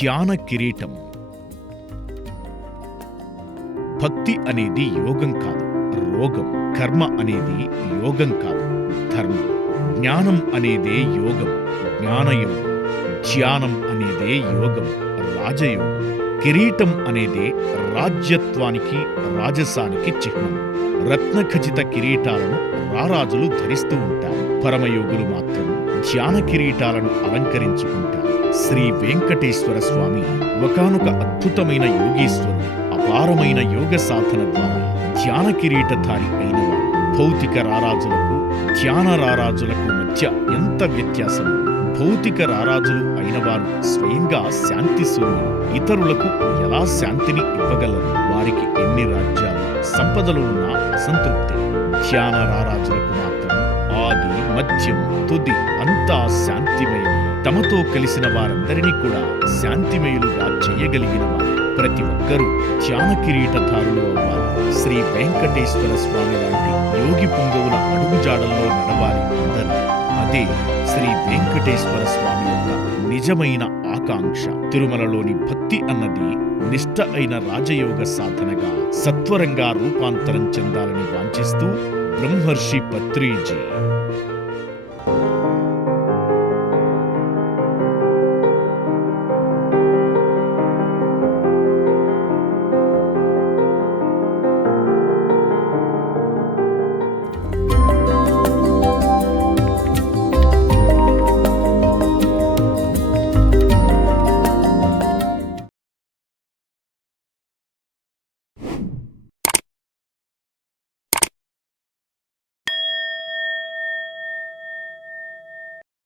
ధ్యాన కిరీటం. భక్తి అనేది యోగం కాదు రోగం. కర్మ అనేది యోగం కాదు ధర్మం. జ్ఞానం అనేదే యోగం జ్ఞానయోగం. ధ్యానం అనేదే యోగం రాజయోగం. కిరీటం అనేదే రాజ్యత్వానికి రాజసానికి చిహ్నం. రత్నఖచిత కిరీటాలను రారాజులు ధరిస్తూ ఉంటారు. పరమయోగులు మాత్రం ధ్యాన కిరీటాలను అలంకరించుకుంటారు శ్రీ వెంకటేశ్వర స్వామి ఒకనొక అద్భుతమైన యోగీశ్వరుడు అపారమైన యోగ సాధన ద్వారా ధ్యాన కిరీటధారి అయిన భౌతిక రారాజులకు ధ్యాన రారాజులకు మధ్య ఎంత వ్యత్యాసం భౌతిక రారాజులు అయినవారు స్వయంగా శాంతి సూర్యులు ఇతరులకు ఎలా శాంతిని ఇవ్వగలరు? వారికి ఎన్ని రాజ్యాలు సంపదలు ఉన్నా అసంతృప్తి. ధ్యాన రారాజులకు మాత్రం ఆది మధ్యం తుది అంతా శాంతిమయం. తమతో కలిసిన వారందరినీ కూడా శాంతిమయులుగా చేయగలిగిన వారు ప్రతి ఒక్కరూ ధ్యాన కిరీటధారులు అవ్వాలి. శ్రీ వెంకటేశ్వర స్వామి లాంటి యోగి పుంగవుల అడుగుజాడల్లో నడవాలి అందరూ. అదే శ్రీ వెంకటేశ్వర స్వామి యొక్క నిజమైన ఆకాంక్ష. తిరుమలలోని భక్తి అన్నది నిష్ట అయిన రాజయోగ సాధనగా సత్వరంగా రూపాంతరం చెందాలని వాంఛిస్తూ ब्रह्मर्षि पत्री जी।